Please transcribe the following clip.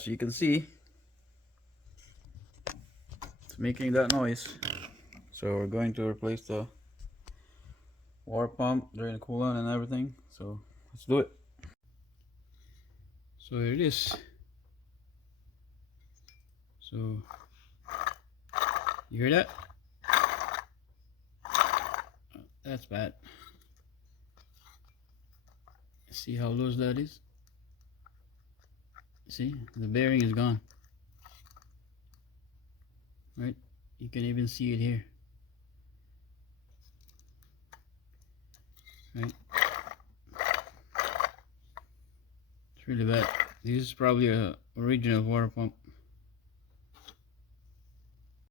as you can see, it's making that noise. So we're going to replace the water pump during the coolant and everything. So let's do it. So here it is. So you hear that? That's bad. See how loose that is? See, the bearing is gone. Right? You can even see it here. Right? It's really bad. This is probably a original water pump.